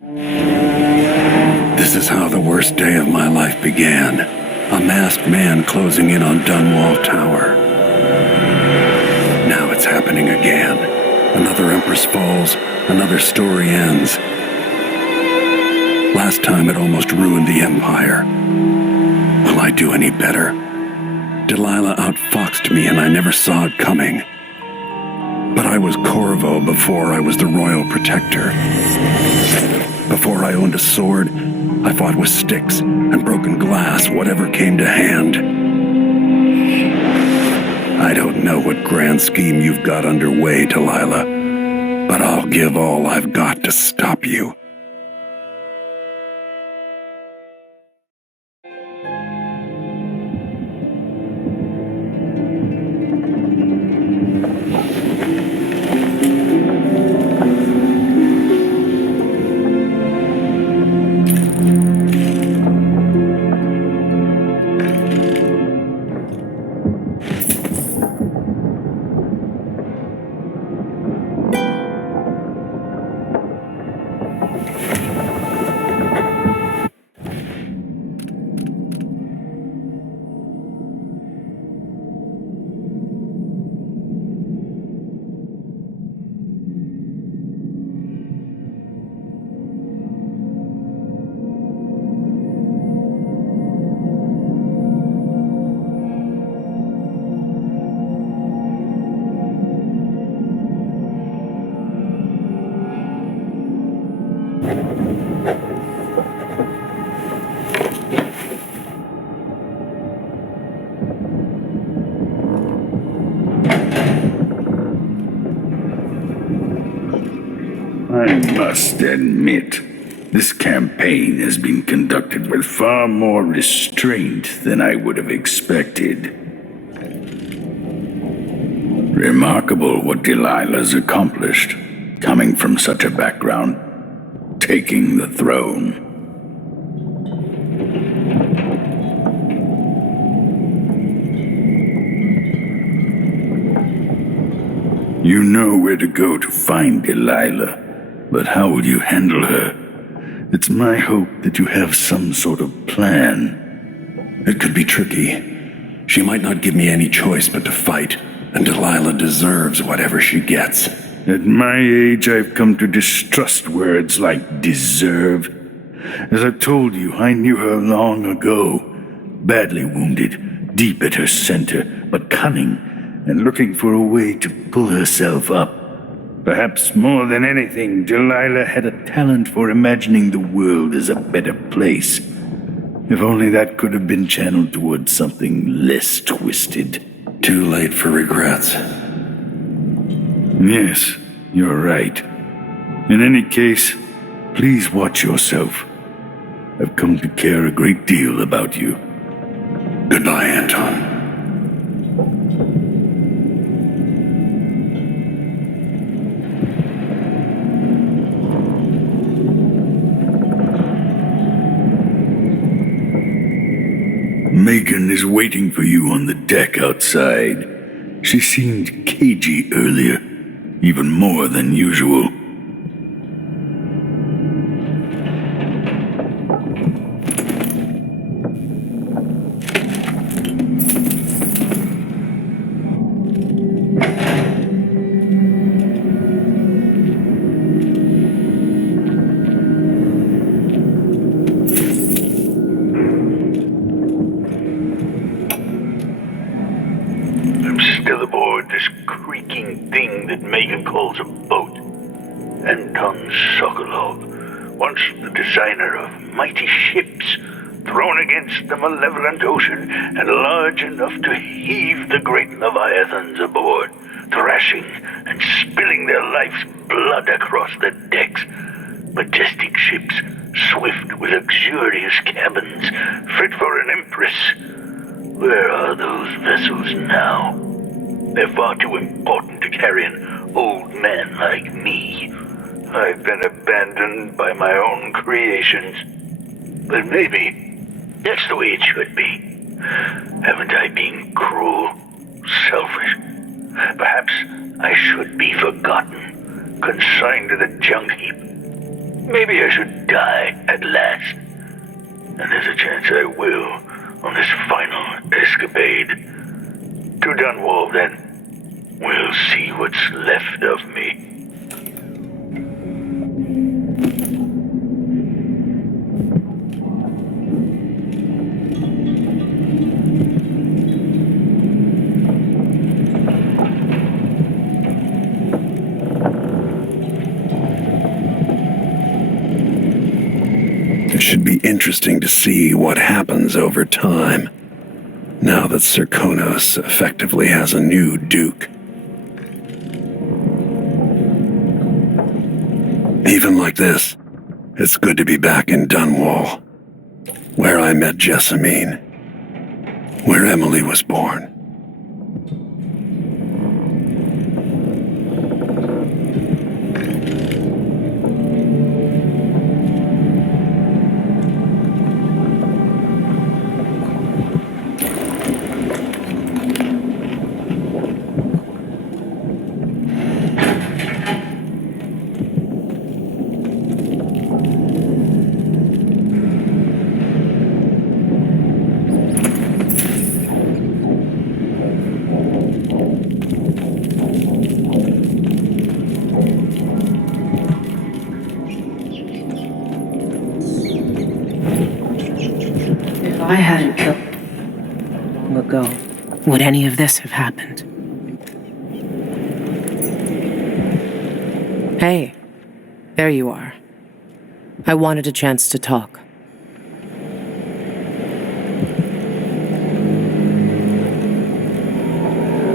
This is how the worst day of my life began. A masked man closing in on Dunwall Tower. Now it's happening again. Another Empress falls, another story ends. Last time it almost ruined the Empire. Will I do any better? Delilah outfoxed me and I never saw it coming. But I was Corvo before I was the Royal Protector. Before I owned a sword, I fought with sticks and broken glass, whatever came to hand. I don't know what grand scheme you've got underway, Delilah, but I'll give all I've got to stop you. I must admit, this campaign has been conducted with far more restraint than I would have expected. Remarkable what Delilah's accomplished, coming from such a background, taking the throne. You know where to go to find Delilah. But how will you handle her? It's my hope that you have some sort of plan. It could be tricky. She might not give me any choice but to fight, and Delilah deserves whatever she gets. At my age, I've come to distrust words like deserve. As I've told you, I knew her long ago. Badly wounded, deep at her center, but cunning, and looking for a way to pull herself up. Perhaps more than anything, Delilah had a talent for imagining the world as a better place. If only that could have been channeled towards something less twisted. Too late for regrets. Yes, you're right. In any case, please watch yourself. I've come to care a great deal about you. Goodbye, Anton. Megan is waiting for you on the deck outside. She seemed cagey earlier, even more than usual. Still aboard this creaking thing that Megan calls a boat. Anton Sokolov, once the designer of mighty ships, thrown against the malevolent ocean and large enough to heave the great leviathans aboard, thrashing and spilling their life's blood across the decks. Majestic ships, swift with luxurious cabins, fit for an empress. Where are those vessels now? They're far too important to carry an old man like me. I've been abandoned by my own creations. But maybe that's the way it should be. Haven't I been cruel, selfish? Perhaps I should be forgotten, consigned to the junk heap. Maybe I should die at last. And there's a chance I will on this final escapade. To Dunwall, then. We'll see what's left of me. It should be interesting to see what happens over time, now that Serkonos effectively has a new duke. Even like this, it's good to be back in Dunwall, where I met Jessamine, where Emily was born. I hadn't killed long ago, would any of this have happened? Hey, there you are. I wanted a chance to talk.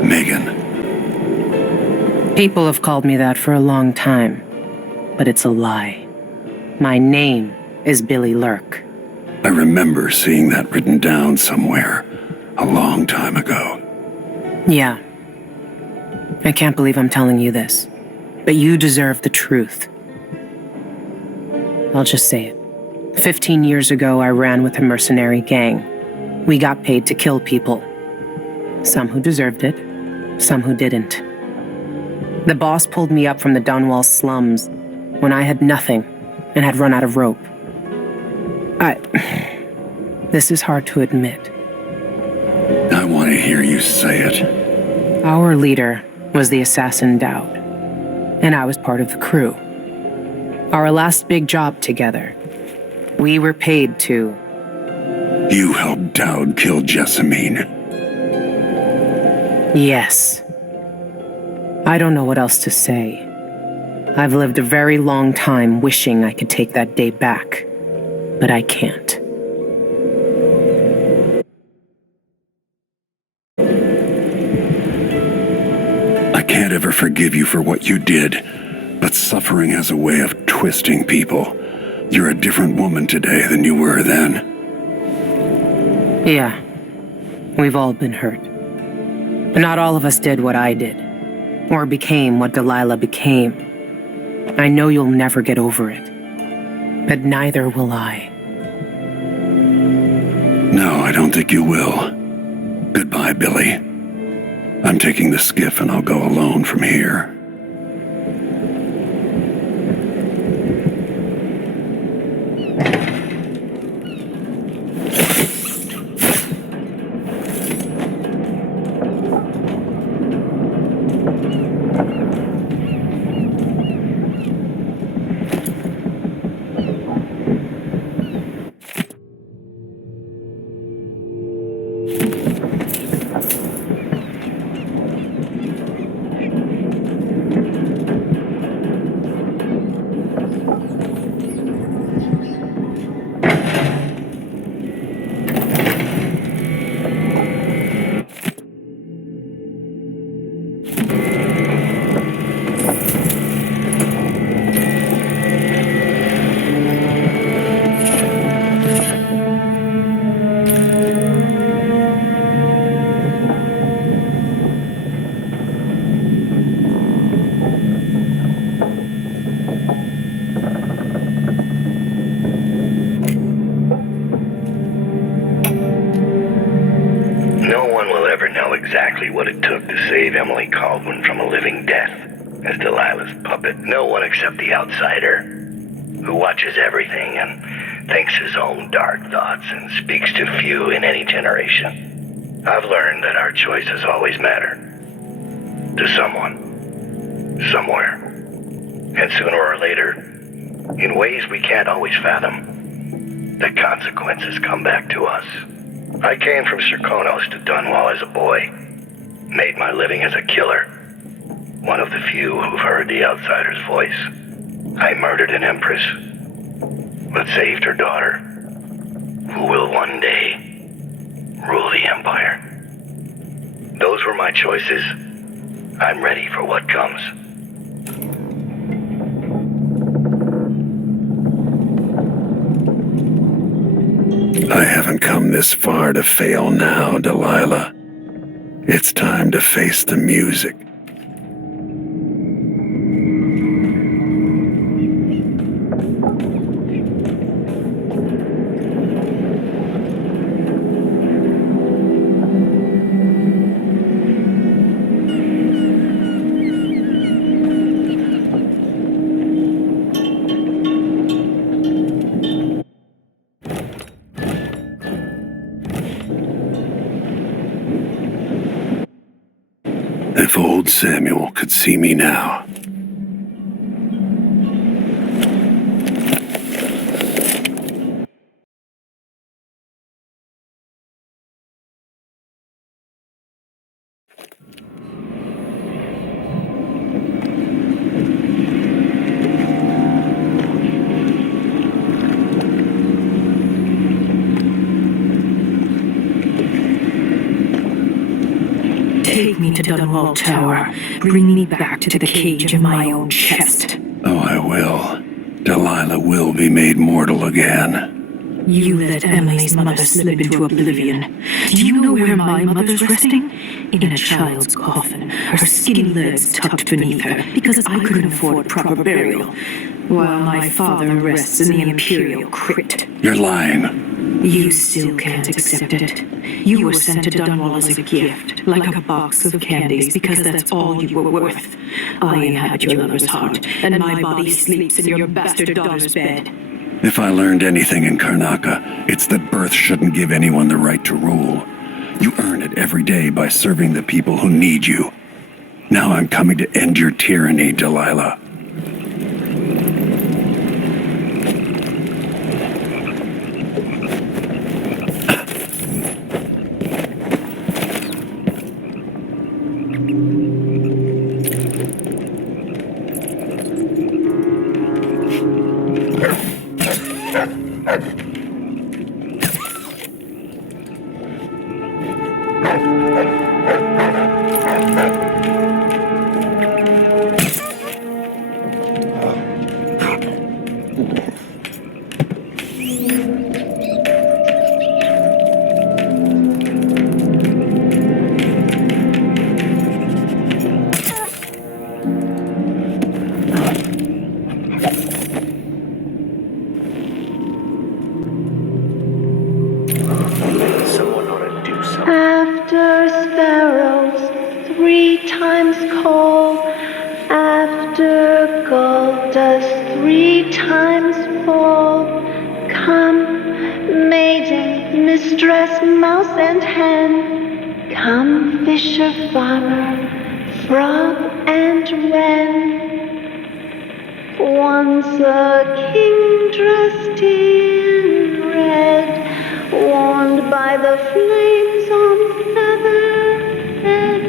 Megan. People have called me that for a long time, but it's a lie. My name is Billy Lurk. I remember seeing that written down somewhere a long time ago. Yeah. I can't believe I'm telling you this, but you deserve the truth. I'll just say it. 15 years ago, I ran with a mercenary gang. We got paid to kill people. Some who deserved it, some who didn't. The boss pulled me up from the Dunwall slums when I had nothing and had run out of rope. This is hard to admit. I want to hear you say it. Our leader was the assassin Dowd, and I was part of the crew. Our last big job together, we were paid to... You helped Dowd kill Jessamine. Yes. I don't know what else to say. I've lived a very long time wishing I could take that day back, but I can't. I can't ever forgive you for what you did, but suffering has a way of twisting people. You're a different woman today than you were then. Yeah. We've all been hurt. But not all of us did what I did, or became what Delilah became. I know you'll never get over it, but neither will I. No, I don't think you will. Goodbye, Billy. I'm taking the skiff and I'll go alone from here. Exactly what it took to save Emily Caldwin from a living death as Delilah's puppet. No one except the outsider. who watches everything and thinks his own dark thoughts and speaks to few in any generation. I've learned that our choices always matter. To someone. Somewhere. And sooner or later, in ways we can't always fathom, the consequences come back to us. I came from Serkonos to Dunwall as a boy. Made my living as a killer. One of the few who've heard the outsider's voice. I murdered an Empress, but saved her daughter, who will one day rule the Empire. Those were my choices. I'm ready for what comes. I haven't come this far to fail now, Delilah. It's time to face the music. If old Samuel could see me now. Take me to Dunwall Tower. Bring me back to the cage of my own chest. Oh, I will. Delilah will be made mortal again. You let Emily's mother slip into oblivion. Do you know where my mother's resting? In a child's coffin, her skinny legs tucked beneath her, because I couldn't afford proper burial, while my father rests in the Imperial crypt. You're lying. You still can't accept it. You were sent to Dunwall as a gift, like a box of candies, because that's all you were worth. I inhabit your lover's heart, and my body sleeps in your bastard daughter's bed. If I learned anything in Karnaca, it's that birth shouldn't give anyone the right to rule. You earn it every day by serving the people who need you. Now I'm coming to end your tyranny, Delilah. After sparrows 3 times call, after gold dust 3 times fall, come, maiden, mistress, mouse and hen, come, fisher, farmer, frog and wren. Once a king dressed in red, warmed by the flames on Featherhead,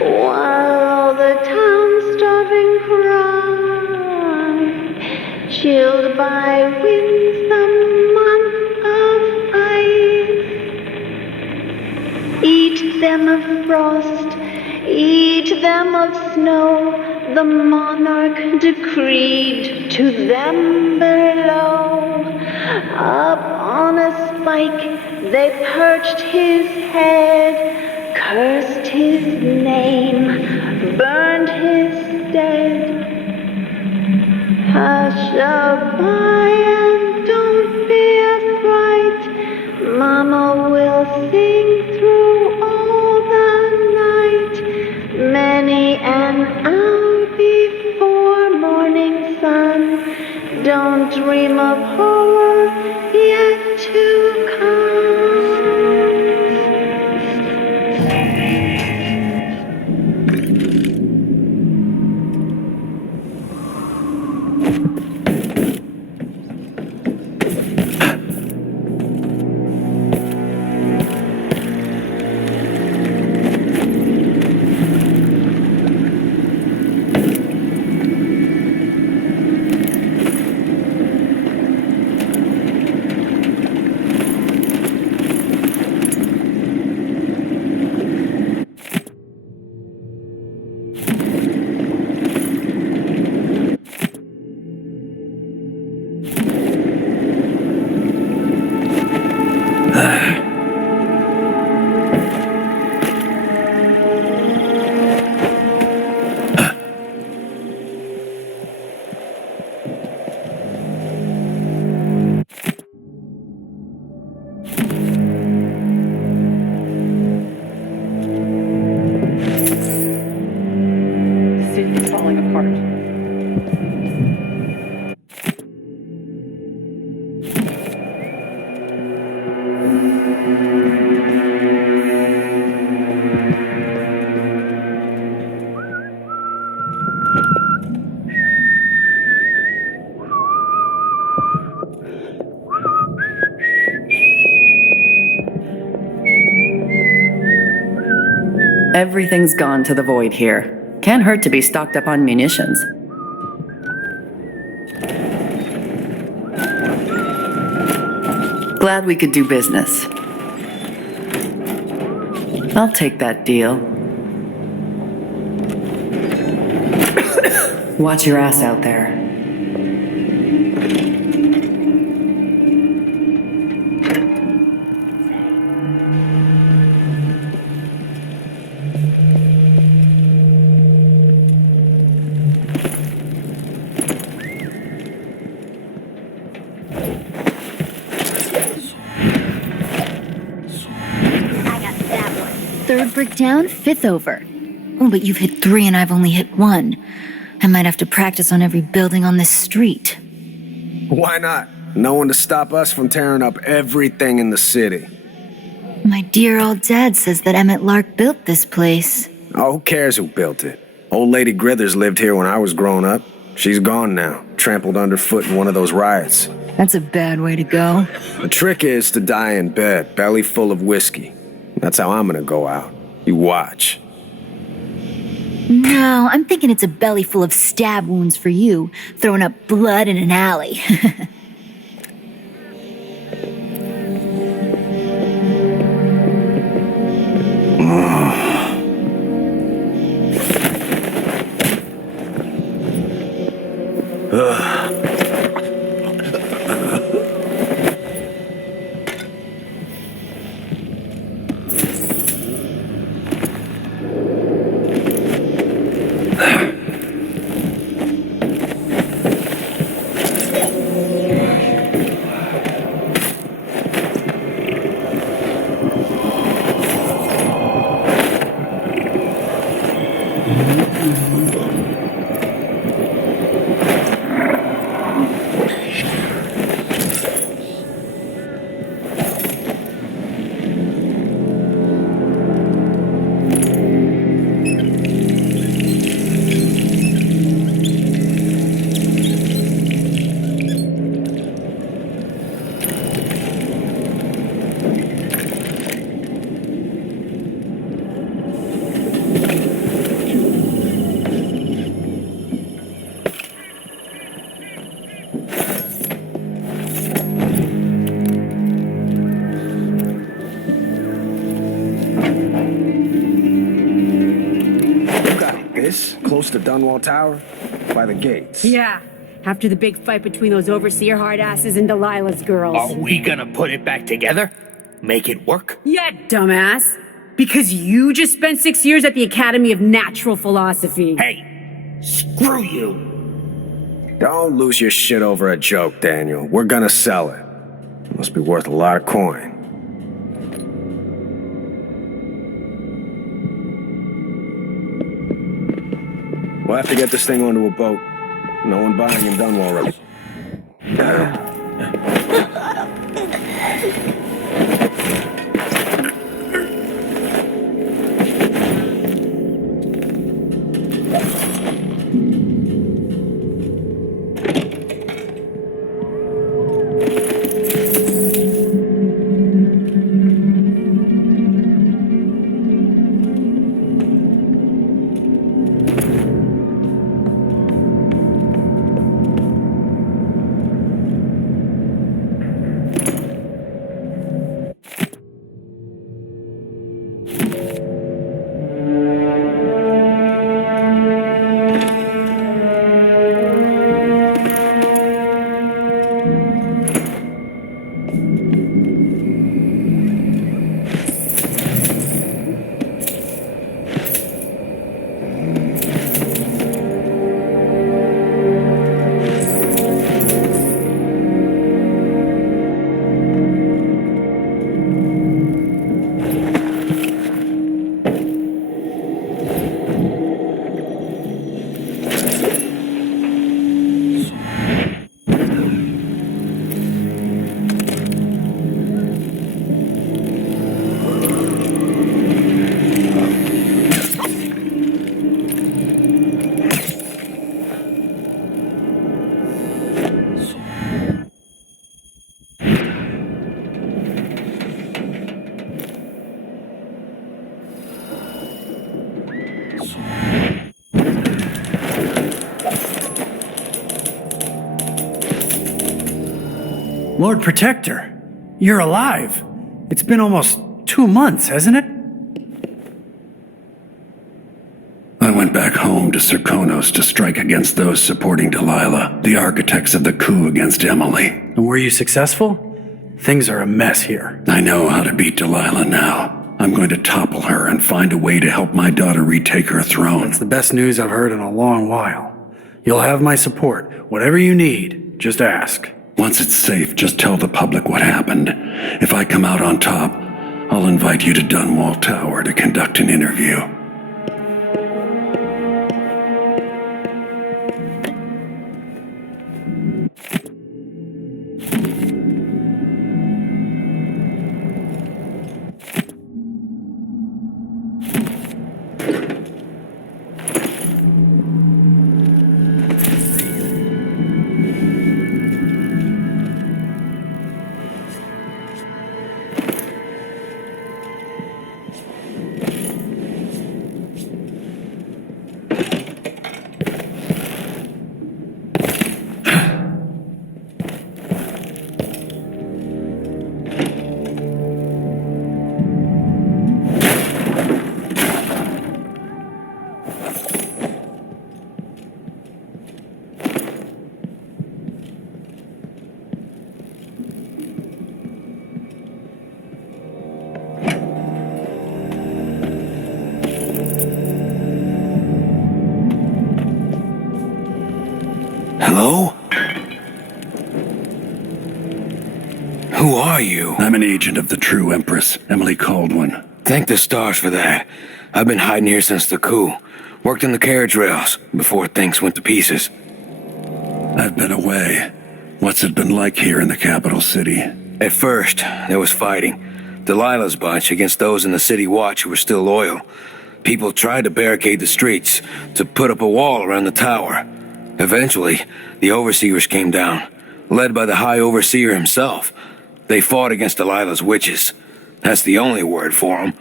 while all the town starving cried, chilled by winds the month of ice. Eat them of frost, eat them of snow, the monarch decreed to them below. Up on a spike they perched his head, cursed his name, burned his dead. Hush up, and don't be afraid, Mama will sing through all the night, many an hour before morning sun. Don't dream of horror yet to come. The city is falling apart. Everything's gone to the void here. Can't hurt to be stocked up on munitions. Glad we could do business. I'll take that deal. Watch your ass out there. Third brick down, fifth over. Oh, but you've hit 3 and I've only hit 1. I might have to practice on every building on this street. Why not? No one to stop us from tearing up everything in the city. My dear old dad says that Emmett Lark built this place. Oh, who cares who built it? Old Lady Grithers lived here when I was growing up. She's gone now, trampled underfoot in one of those riots. That's a bad way to go. The trick is to die in bed, belly full of whiskey. That's how I'm gonna go out. You watch. No, I'm thinking it's a belly full of stab wounds for you, throwing up blood in an alley. Close to Dunwall Tower? By the gates. Yeah, after the big fight between those overseer hard-asses and Delilah's girls. Are we gonna put it back together? Make it work? Yeah, dumbass. Because you just spent 6 years at the Academy of Natural Philosophy. Hey, screw you! Don't lose your shit over a joke, Daniel. We're gonna sell it. Must be worth a lot of coin. We'll have to get this thing onto a boat. No one buying in Dunwall right. Lord Protector, you're alive. It's been almost 2 months, hasn't it? I went back home to Serkonos to strike against those supporting Delilah, the architects of the coup against Emily. And were you successful? Things are a mess here. I know how to beat Delilah now. I'm going to topple her and find a way to help my daughter retake her throne. That's the best news I've heard in a long while. You'll have my support. Whatever you need, just ask. Once it's safe, just tell the public what happened. If I come out on top, I'll invite you to Dunwall Tower to conduct an interview. Hello? Who are you? I'm an agent of the true Empress, Emily Caldwin. Thank the stars for that. I've been hiding here since the coup. Worked in the carriage rails before things went to pieces. I've been away. What's it been like here in the capital city? At first, there was fighting. Delilah's bunch against those in the city watch who were still loyal. People tried to barricade the streets, to put up a wall around the tower. Eventually, the overseers came down, led by the High Overseer himself. They fought against Delilah's witches. That's the only word for them.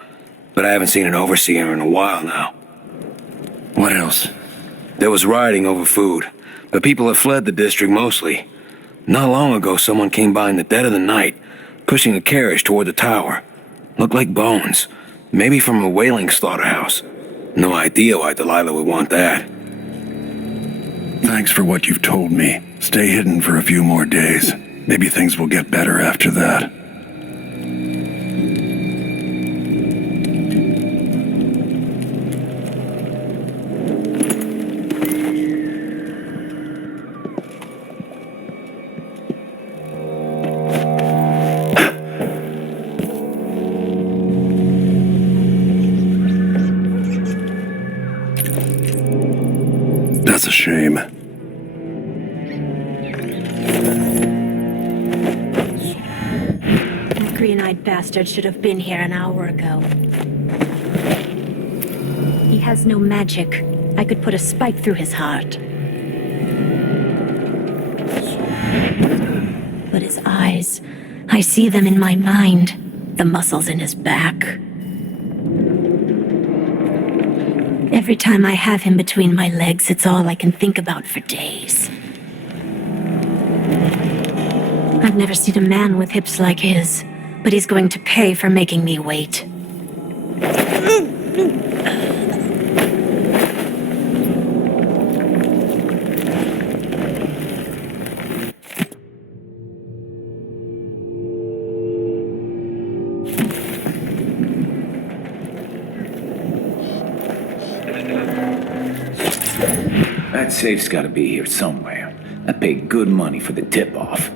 But I haven't seen an overseer in a while now. What else? There was rioting over food, but people have fled the district mostly. Not long ago, someone came by in the dead of the night, pushing a carriage toward the tower. Looked like bones, maybe from a whaling slaughterhouse. No idea why Delilah would want that. Thanks for what you've told me. Stay hidden for a few more days. Maybe things will get better after that. That's a shame. green-eyed bastard should have been here an hour ago. He has no magic. I could put a spike through his heart. But his eyes, I see them in my mind. The muscles in his back. Every time I have him between my legs, it's all I can think about for days. I've never seen a man with hips like his, but he's going to pay for making me wait. That safe's gotta be here somewhere. I paid good money for the tip-off.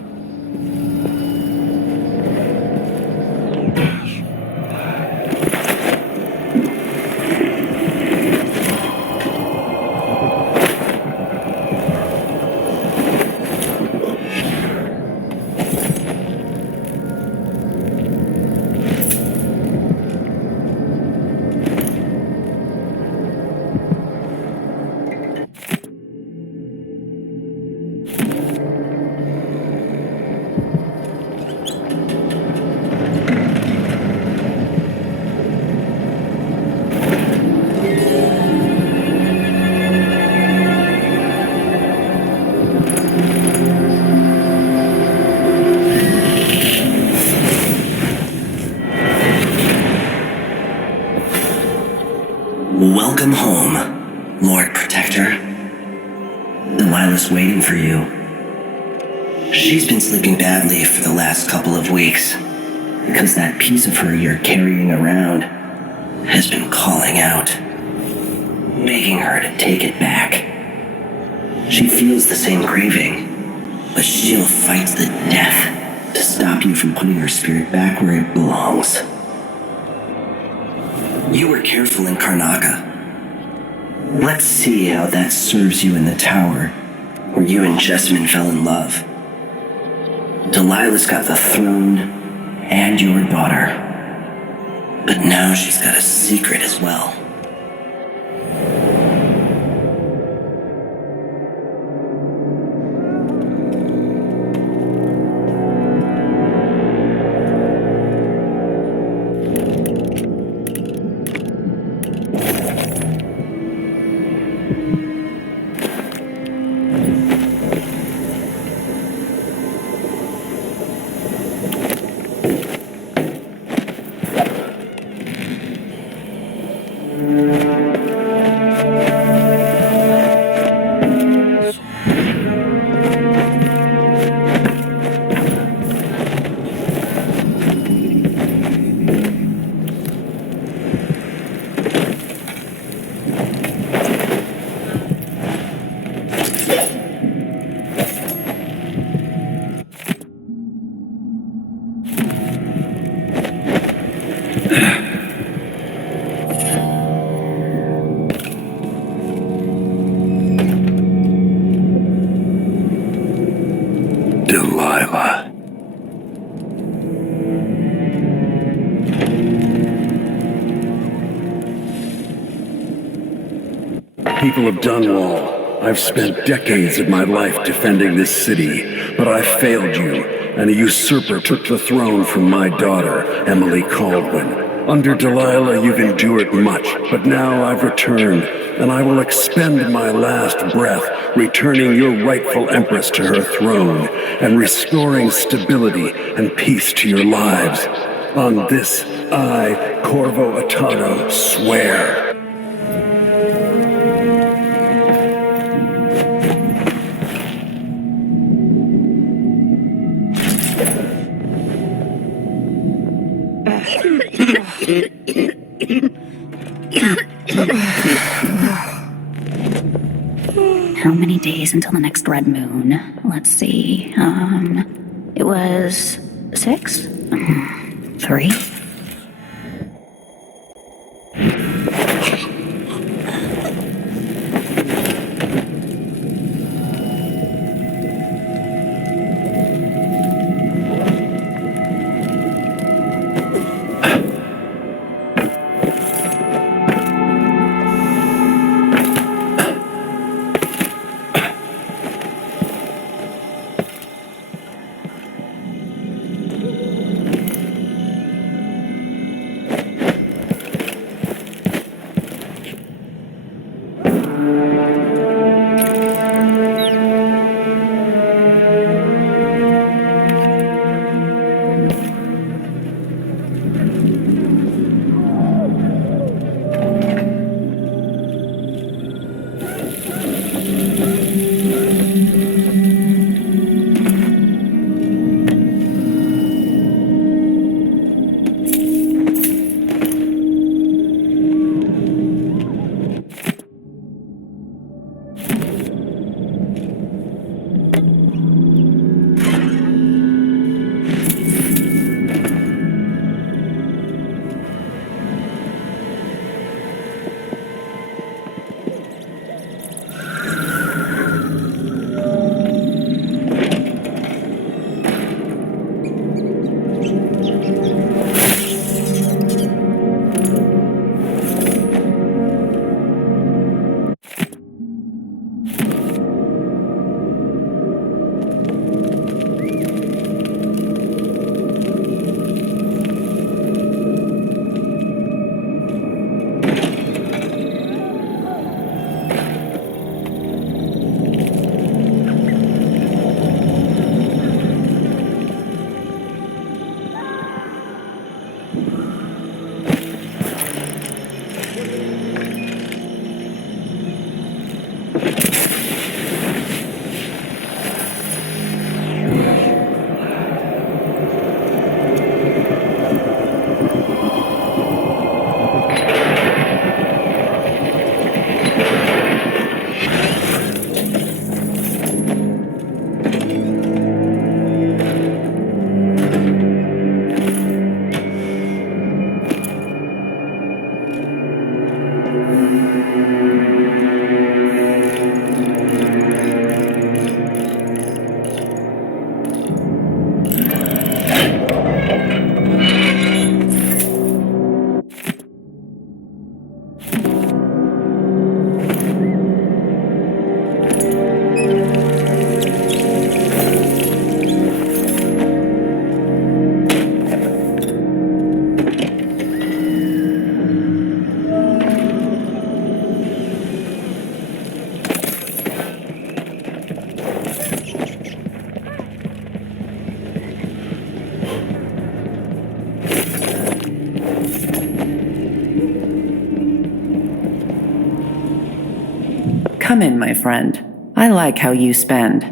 Welcome home, Lord Protector. Delilah's waiting for you. She's been sleeping badly for the last couple of weeks, because that piece of her you're carrying around has been calling out, begging her to take it back. She feels the same craving, but she'll fight to the death to stop you from putting her spirit back where it belongs. You were careful in Karnaga. Let's see how that serves you in the tower, where you and Jessamine fell in love. Delilah's got the throne and your daughter, but now she's got a secret as well. Delilah. People of Dunwall, I've spent decades of my life defending this city, but I failed you, and a usurper took the throne from my daughter, Emily Caldwin. Under Delilah, you've endured much, but now I've returned, and I will expend my last breath, returning your rightful Empress to her throne, and restoring stability and peace to your lives. On this, I, Corvo Atano, swear. How many days until the next red moon? Let's see. It was 6? 3? Come in, my friend. I like how you spend.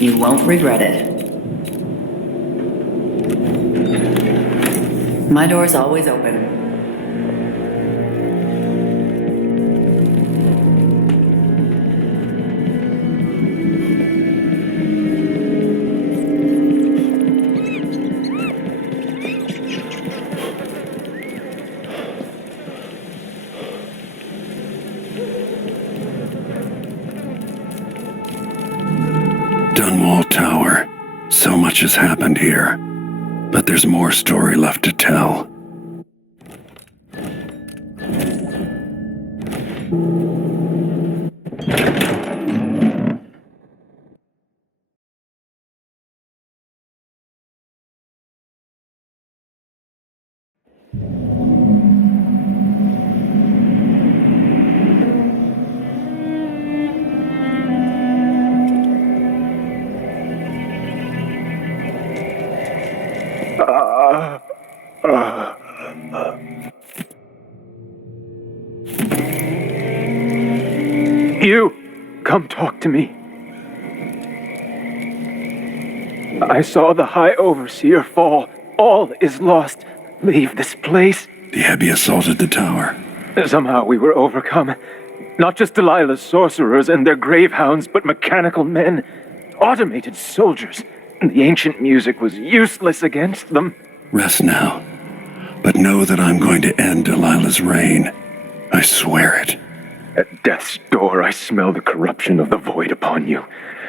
You won't regret it. My door's always open. Tower. So much has happened here, but there's more story left to tell. You! Come talk to me. I saw the High Overseer fall. All is lost. Leave this place. The Abbey assaulted the tower. Somehow we were overcome. Not just Delilah's sorcerers and their gravehounds, but mechanical men. Automated soldiers. The ancient music was useless against them. Rest now. But know that I'm going to end Delilah's reign. I swear it. At death's door, I smell the corruption of the void upon you.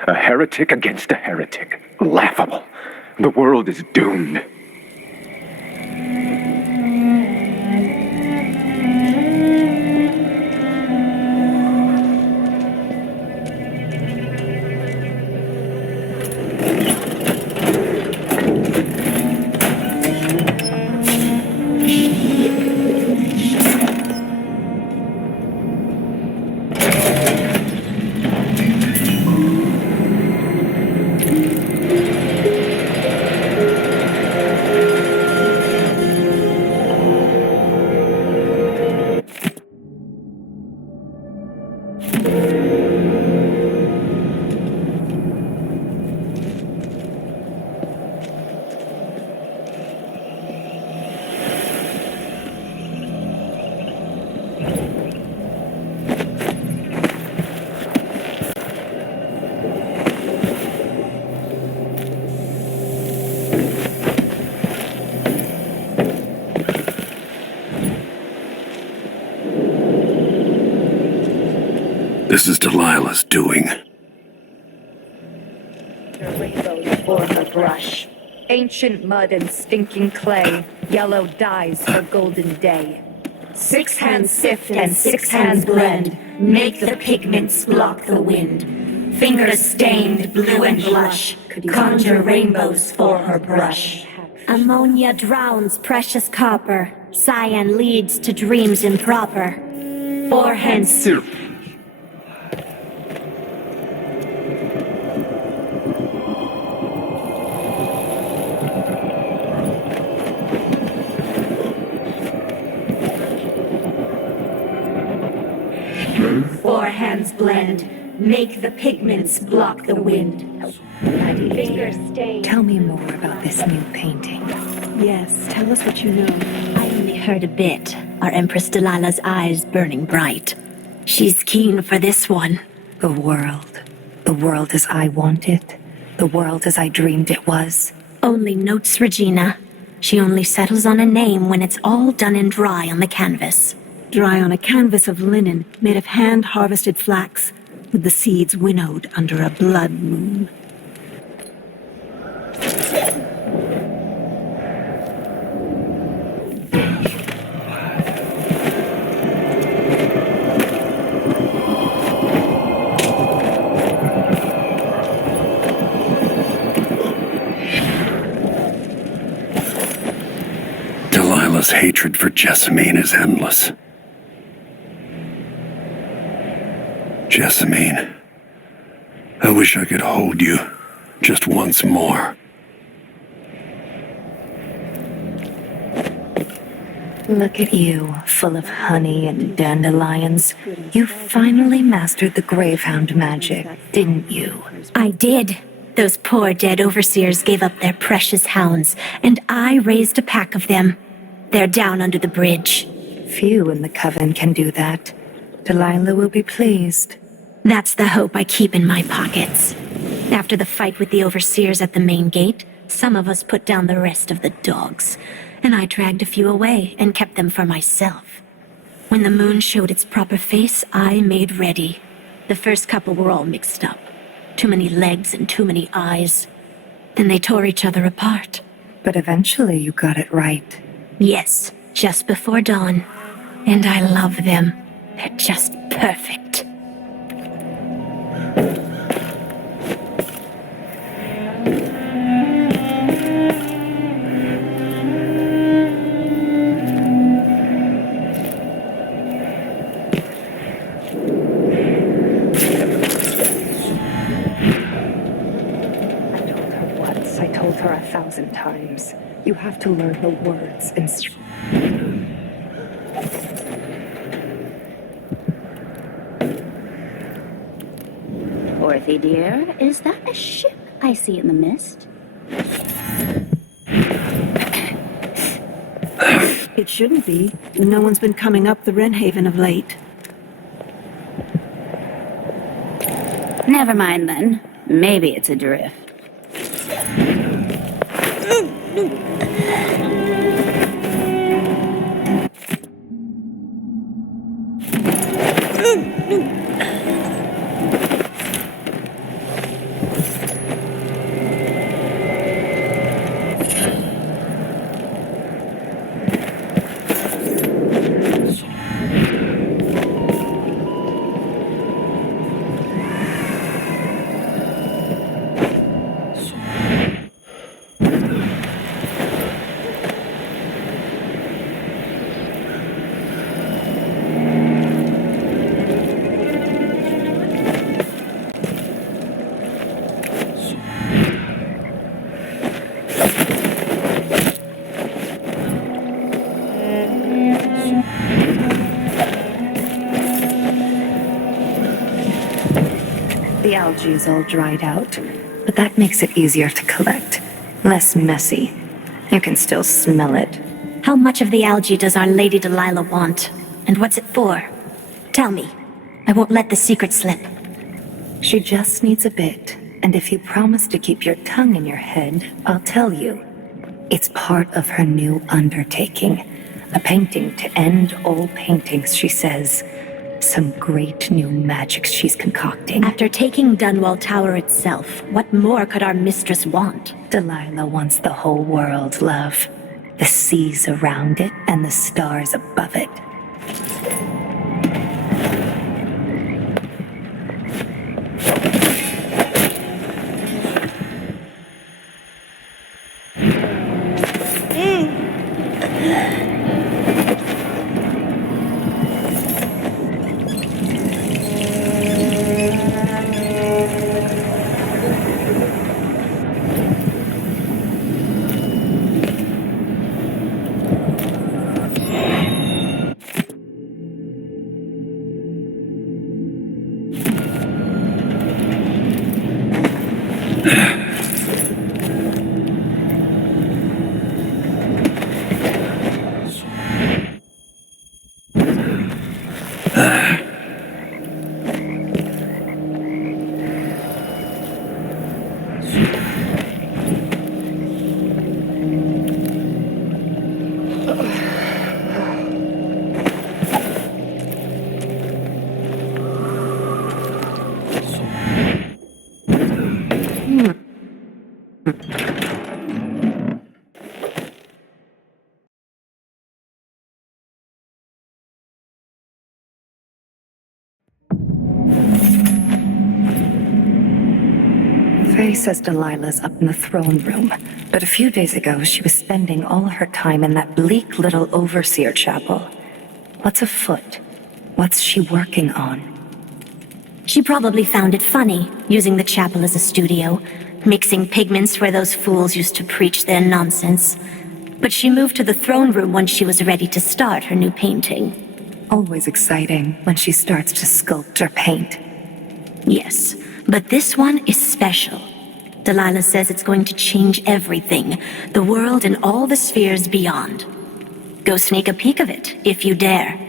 A heretic against a heretic. Laughable. The world is doomed. This is Delilah's doing. Rainbows for her brush. Ancient mud and stinking clay. Yellow dyes for golden day. 6 hands sift and 6 hands blend. Make the pigments block the wind. Fingers stained blue and blush. Conjure rainbows for her brush. Ammonia drowns precious copper. Cyan leads to dreams improper. 4 hands soup. Four hands blend. Make the pigments block the wind. Finger stain. Tell me more about this new painting. Yes, tell us what you know. I only heard a bit. Our Empress Delilah's eyes burning bright. She's keen for this one. The world. The world as I want it. The world as I dreamed it was. Only notes, Regina. She only settles on a name when it's all done and dry on the canvas. Dry on a canvas of linen made of hand-harvested flax, with the seeds winnowed under a blood moon. Delilah's hatred for Jessamine is endless. Jessamine, I wish I could hold you just once more. Look at you, full of honey and dandelions. You finally mastered the Gravehound magic, didn't you? I did. Those poor dead overseers gave up their precious hounds, and I raised a pack of them. They're down under the bridge. Few in the Coven can do that. Delilah will be pleased. That's the hope I keep in my pockets. After the fight with the overseers at the main gate, some of us put down the rest of the dogs, and I dragged a few away and kept them for myself. When the moon showed its proper face, I made ready. The first couple were all mixed up. Too many legs and too many eyes. Then they tore each other apart. But eventually you got it right. Yes, just before dawn. And I love them. They're just perfect. I told her 1,000 times. You have to learn the words and... Dorothy, dear, is that a ship I see in the mist? It shouldn't be. No one's been coming up the Wrenhaven of late. Never mind then. Maybe it's adrift. The algae is all dried out, but that makes it easier to collect. Less messy. You can still smell it. How much of the algae does Our Lady Delilah want? And what's it for? Tell me. I won't let the secret slip. She just needs a bit, and if you promise to keep your tongue in your head, I'll tell you. It's part of her new undertaking. A painting to end all paintings, she says. Some great new magic she's concocting. After taking Dunwall Tower itself, what more could our mistress want? Delilah wants the whole world, love. The seas around it and the stars above it. Shay says Delilah's up in the throne room, but a few days ago she was spending all her time in that bleak little overseer chapel. What's afoot? What's she working on? She probably found it funny, using the chapel as a studio, mixing pigments where those fools used to preach their nonsense. But she moved to the throne room when she was ready to start her new painting. Always exciting when she starts to sculpt or paint. Yes, but this one is special. Delilah says it's going to change everything, the world and all the spheres beyond. Go sneak a peek of it, if you dare.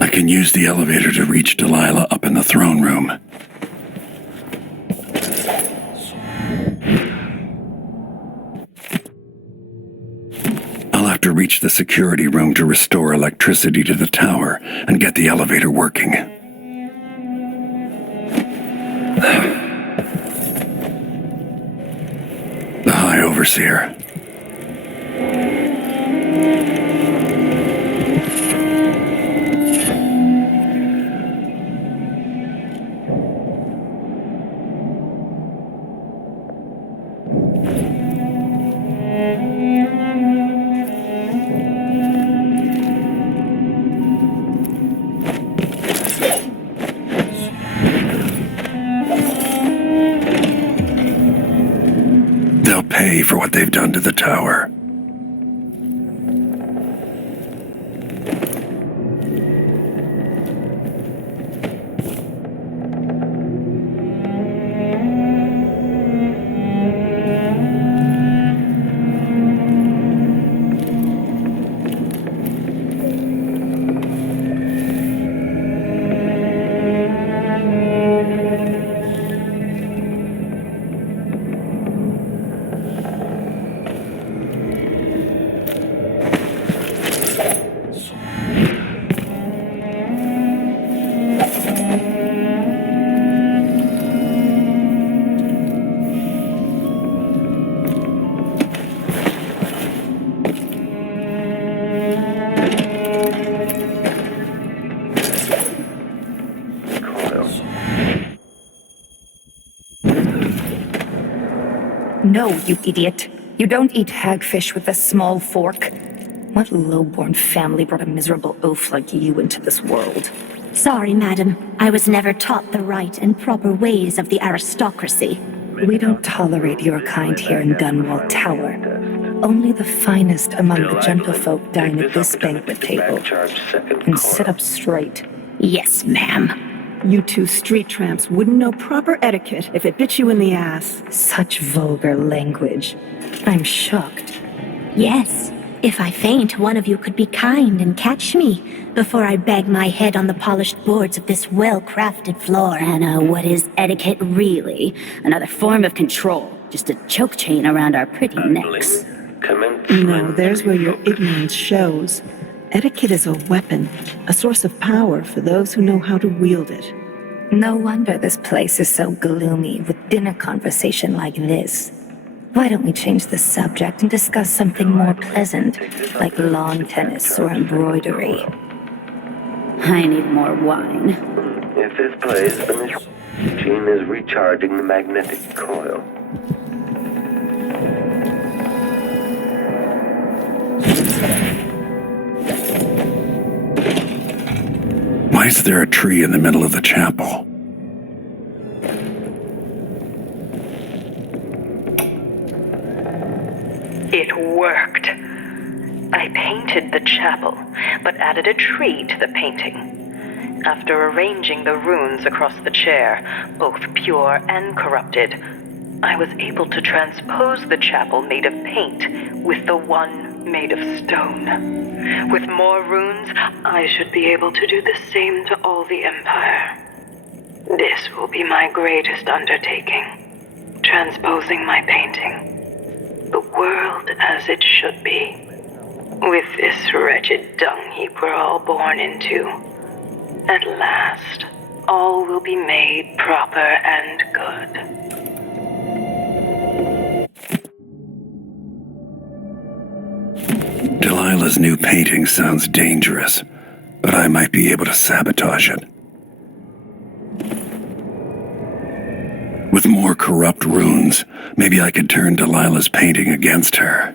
I can use the elevator to reach Delilah up in the throne room. I'll have to reach the security room to restore electricity to the tower and get the elevator working. The High Overseer. They'll pay for what they've done to the tower. No, you idiot. You don't eat hagfish with a small fork. What low-born family brought a miserable oaf like you into this world? Sorry, madam. I was never taught the right and proper ways of the aristocracy. We don't tolerate your kind here in Dunwall Tower. Only the finest among the gentlefolk dine at this banquet table. And sit up straight. Yes, ma'am. You two street tramps wouldn't know proper etiquette if it bit you in the ass. Such vulgar language. I'm shocked. Yes. If I faint, one of you could be kind and catch me before I bang my head on the polished boards of this well-crafted floor. Anna, what is etiquette really? Another form of control. Just a choke chain around our pretty necks. No, there's where your ignorance shows. Etiquette is a weapon, a source of power for those who know how to wield it. No wonder this place is so gloomy with dinner conversation like this. Why don't we change the subject and discuss something more pleasant, like lawn tennis or embroidery? I need more wine. If this plays, the machine is recharging the magnetic coil. Why is there a tree in the middle of the chapel? It worked. I painted the chapel, but added a tree to the painting. After arranging the runes across the chair, both pure and corrupted, I was able to transpose the chapel made of paint with the one made of stone. With more runes, I should be able to do the same to all the Empire. This will be my greatest undertaking, transposing my painting. The world as it should be, with this wretched dung heap we're all born into. At last, all will be made proper and good. Delilah's new painting sounds dangerous, but I might be able to sabotage it. With more corrupt runes, maybe I could turn Delilah's painting against her.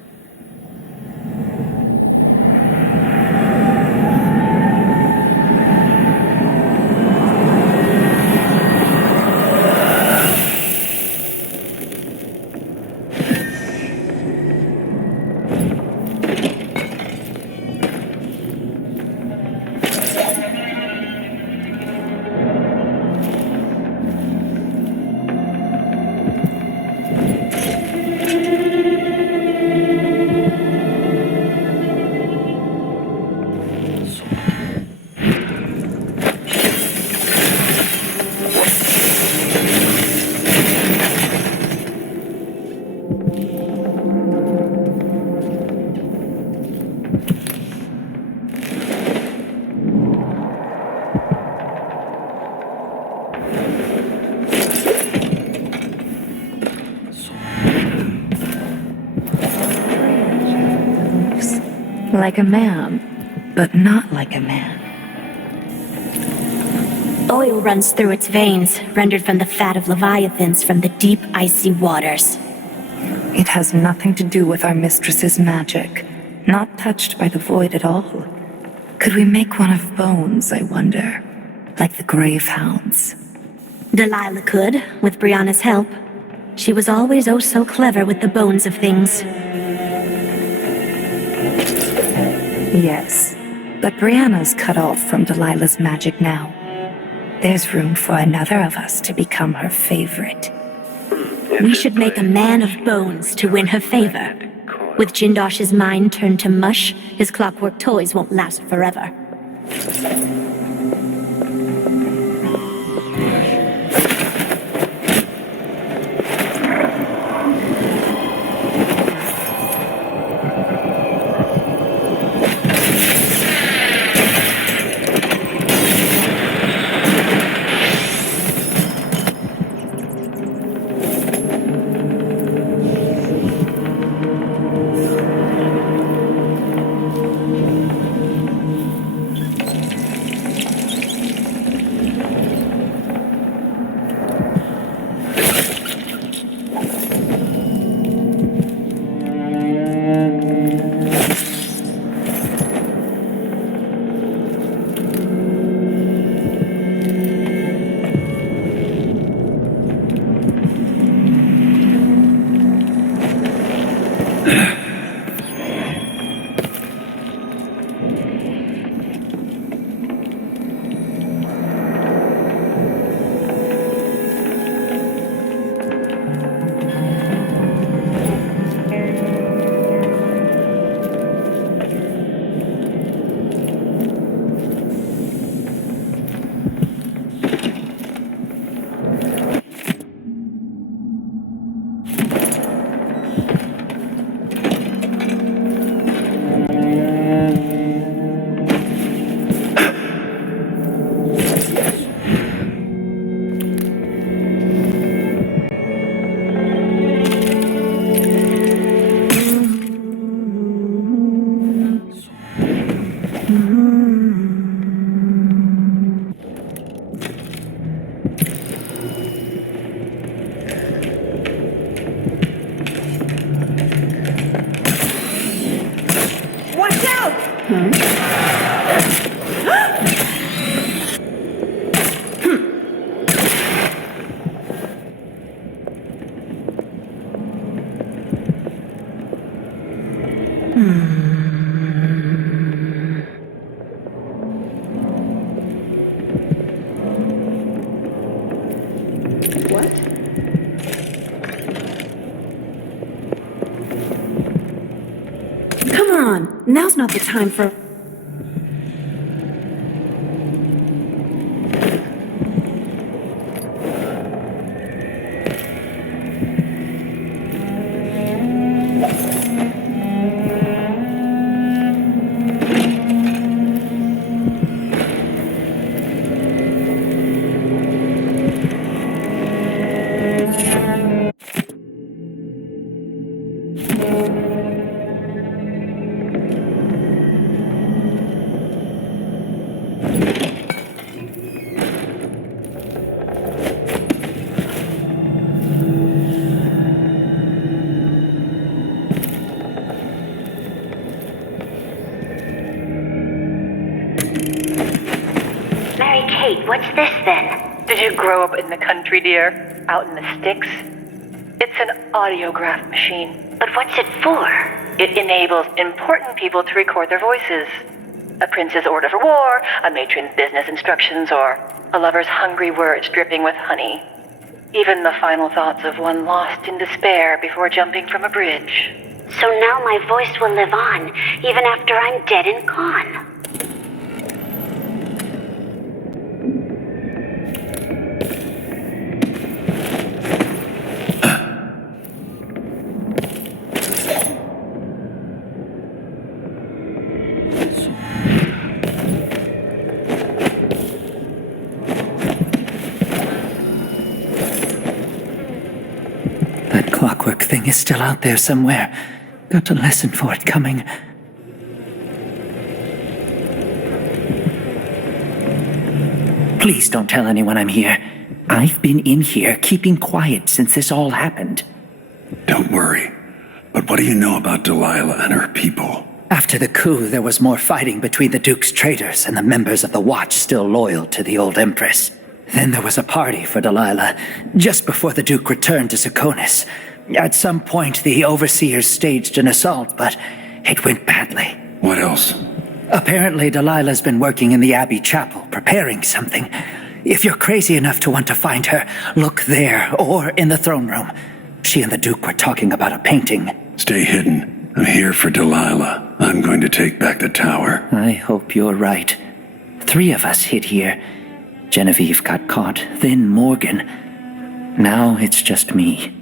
Like a man, but not like a man. Oil runs through its veins, rendered from the fat of leviathans from the deep, icy waters. It has nothing to do with our mistress's magic. Not touched by the void at all. Could we make one of bones, I wonder? Like the grave hounds. Delilah could, with Brianna's help. She was always oh so clever with the bones of things. Yes, but Brianna's cut off from Delilah's magic now. There's room for another of us to become her favorite. We should make a man of bones to win her favor. With Jindosh's mind turned to mush, his clockwork toys won't last forever. Now's not the time for... what's this then? Did you grow up in the country, dear? Out in the sticks? It's an audiograph machine. But what's it for? It enables important people to record their voices. A prince's order for war, a matron's business instructions, or a lover's hungry words dripping with honey. Even the final thoughts of one lost in despair before jumping from a bridge. So now my voice will live on, even after I'm dead and gone. That clockwork thing is still out there somewhere. Got to listen for it coming. Please don't tell anyone I'm here. I've been in here keeping quiet since this all happened. Don't worry. But what do you know about Delilah and her people? After the coup, there was more fighting between the Duke's traitors and the members of the Watch still loyal to the old Empress. Then there was a party for Delilah, just before the Duke returned to Serconis. At some point, the overseers staged an assault, but it went badly. What else? Apparently, Delilah's been working in the Abbey Chapel, preparing something. If you're crazy enough to want to find her, look there, or in the throne room. She and the Duke were talking about a painting. Stay hidden. I'm here for Delilah. I'm going to take back the tower. I hope you're right. 3 of us hid here. Genevieve got caught, then Morgan. Now it's just me.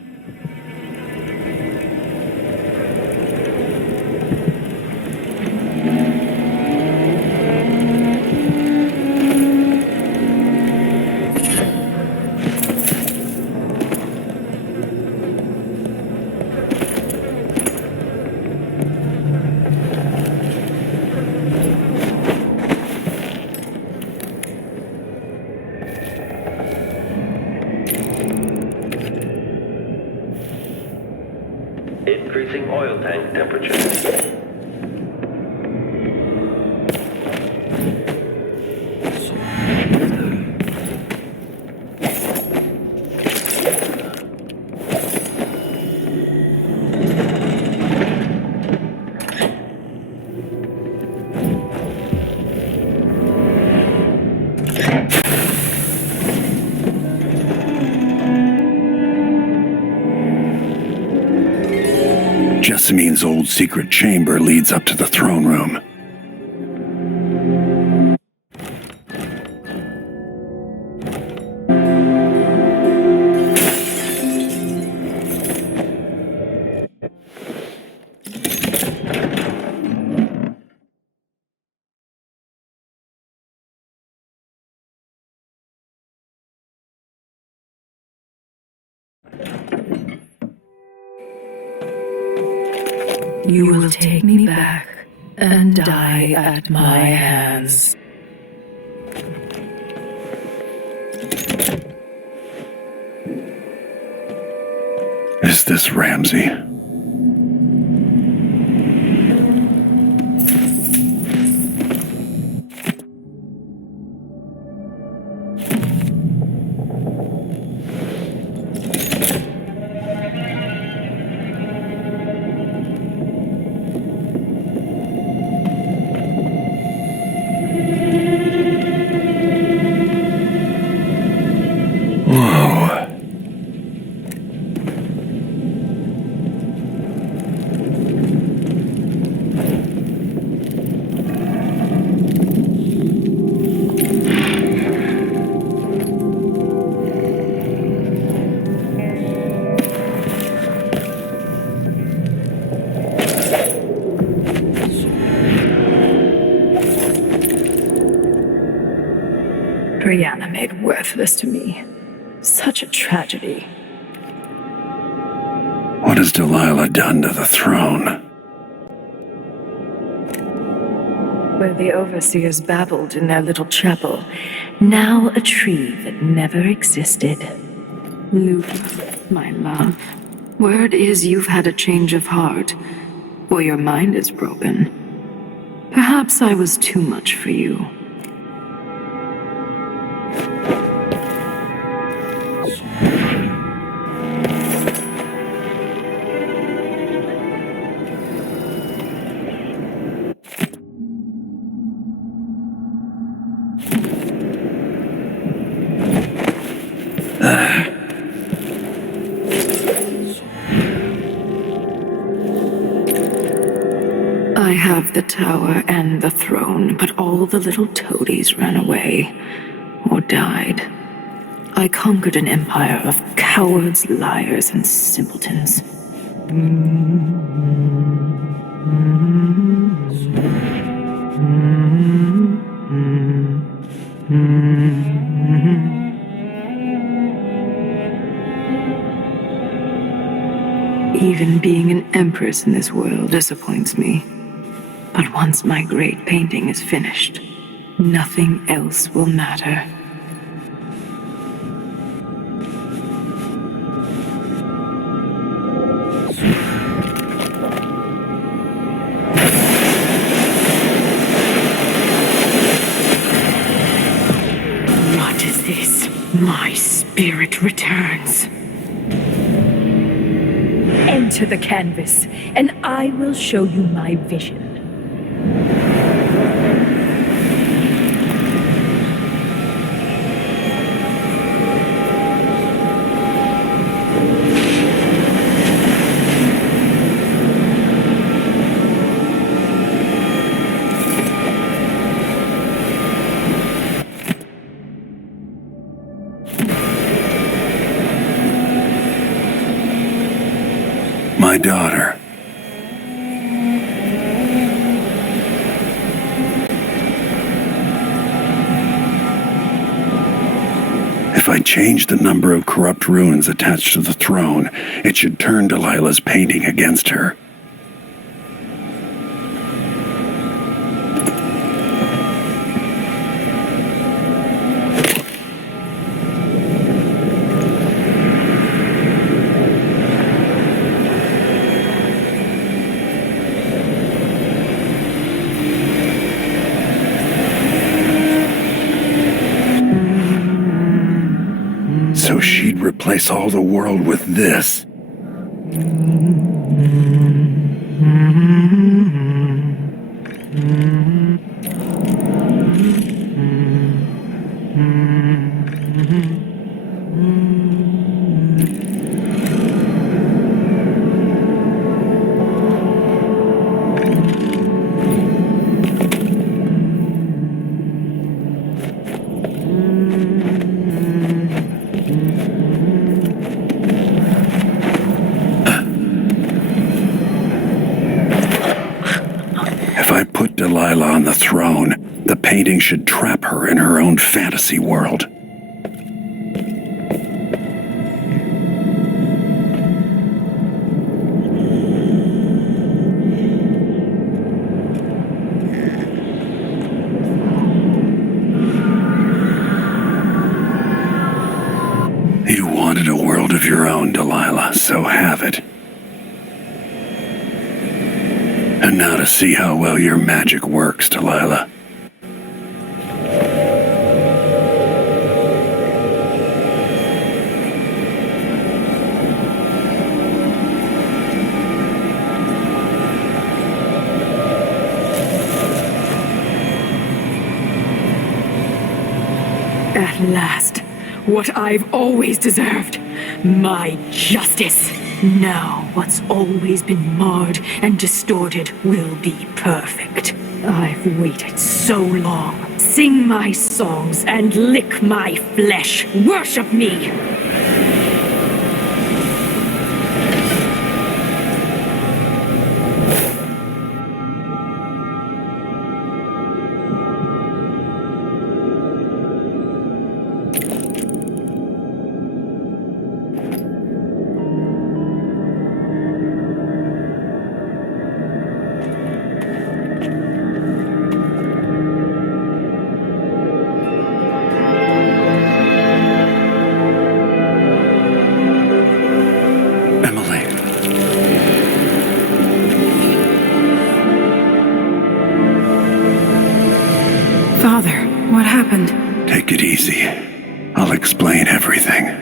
Increasing oil tank temperature. Jessamine's old secret chamber leads up to the throne room. You will take me back and die at my hands. Is this Ramsay? Brianna made worthless to me. Such a tragedy. What has Delilah done to the throne? Where the overseers babbled in their little chapel, now a tree that never existed. Luke, my love, word is you've had a change of heart, or your mind is broken. Perhaps I was too much for you. I have the tower and the throne, but all the little toadies ran away or died. I conquered an empire of cowards, liars, and simpletons. Even being an empress in this world disappoints me. But once my great painting is finished, nothing else will matter. What is this? My spirit returns. Enter the canvas, and I will show you my vision. My daughter. If I change the number of corrupt runes attached to the throne, it should turn Delilah's painting against her. So she'd replace all the world with this. Delilah on the throne, the painting should trap her in her own fantasy world. You wanted a world of your own, Delilah, so have it. And now to see how well your magic works, Delilah. At last, what I've always deserved. My justice. Now, what's always been marred and distorted will be perfect. I've waited so long. Sing my songs and lick my flesh. Worship me! Father, what happened? Take it easy. I'll explain everything.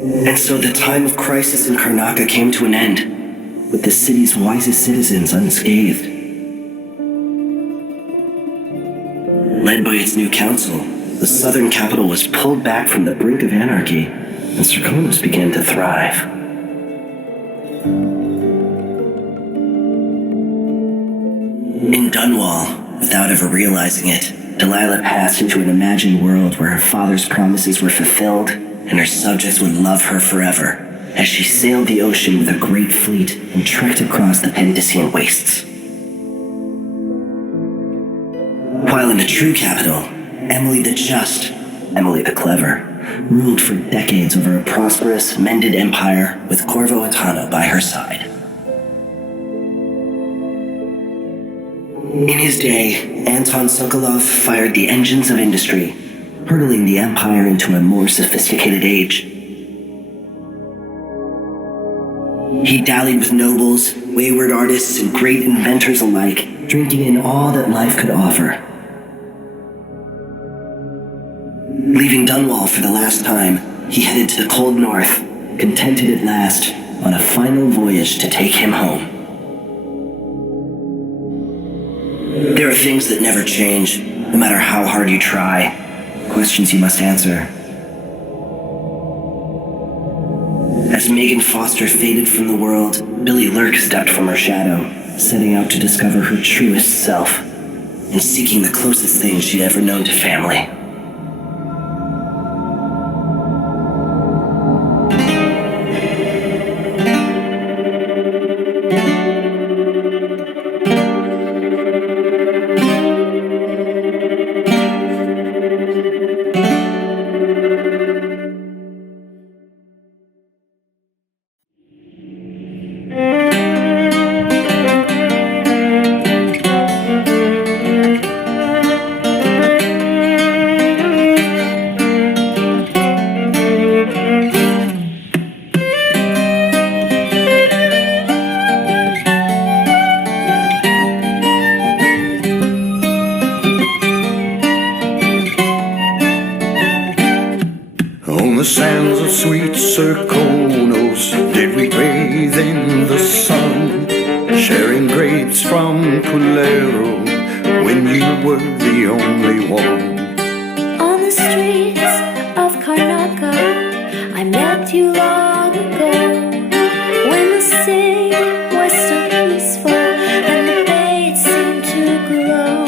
And so the time of crisis in Karnaca came to an end, with the city's wisest citizens unscathed. Led by its new council, the southern capital was pulled back from the brink of anarchy, and Serkonos began to thrive. In Dunwall, without ever realizing it, Delilah passed into an imagined world where her father's promises were fulfilled and her subjects would love her forever as she sailed the ocean with a great fleet and trekked across the Pendician wastes. While in the true capital, Emily the Just, Emily the Clever, ruled for decades over a prosperous, mended empire with Corvo and Tana by her side. In his day, Anton Sokolov fired the engines of industry, hurtling the empire into a more sophisticated age. He dallied with nobles, wayward artists, and great inventors alike, drinking in all that life could offer. Leaving Dunwall for the last time, he headed to the cold north, contented at last on a final voyage to take him home. There are things that never change, no matter how hard you try. Questions you must answer. As Megan Foster faded from the world, Billy Lurk stepped from her shadow, setting out to discover her truest self, and seeking the closest thing she'd ever known to family. the sands of sweet Serkonos did we bathe in the sun, sharing grapes from Pulero when you were the only one. On the streets of Karnaca, I met you long ago, when the city was so peaceful and the bay seemed to glow.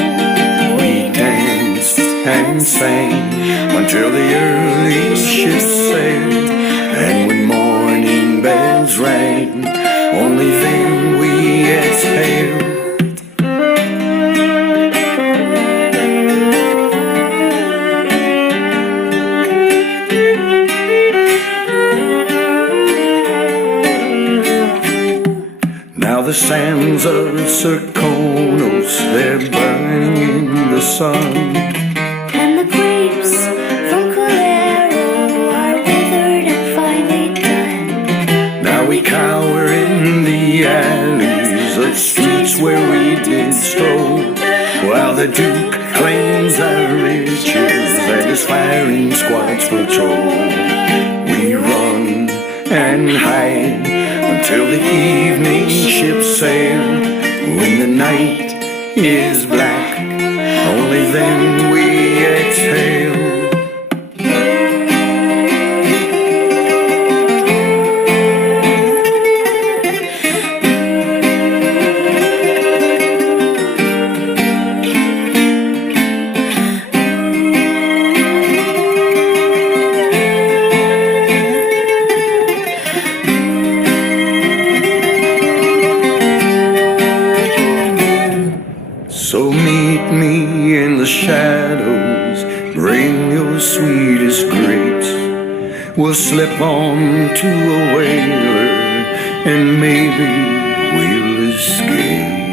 We danced and sang until the early ships sailed, and when morning bells rang, only then we exhaled. Now the sands of Serkonos, they're burning in the sun, And the grapes from Colero are withered and finely done. now we cower in the alleys of streets where we did stroll, while the Duke claims our riches and his firing squads patrol. We run and hide until the evening ships sail. When the night is black, only then we exhale. So meet me in the shadows, bring your sweetest grapes. We'll slip on to a whaler, and maybe we'll escape.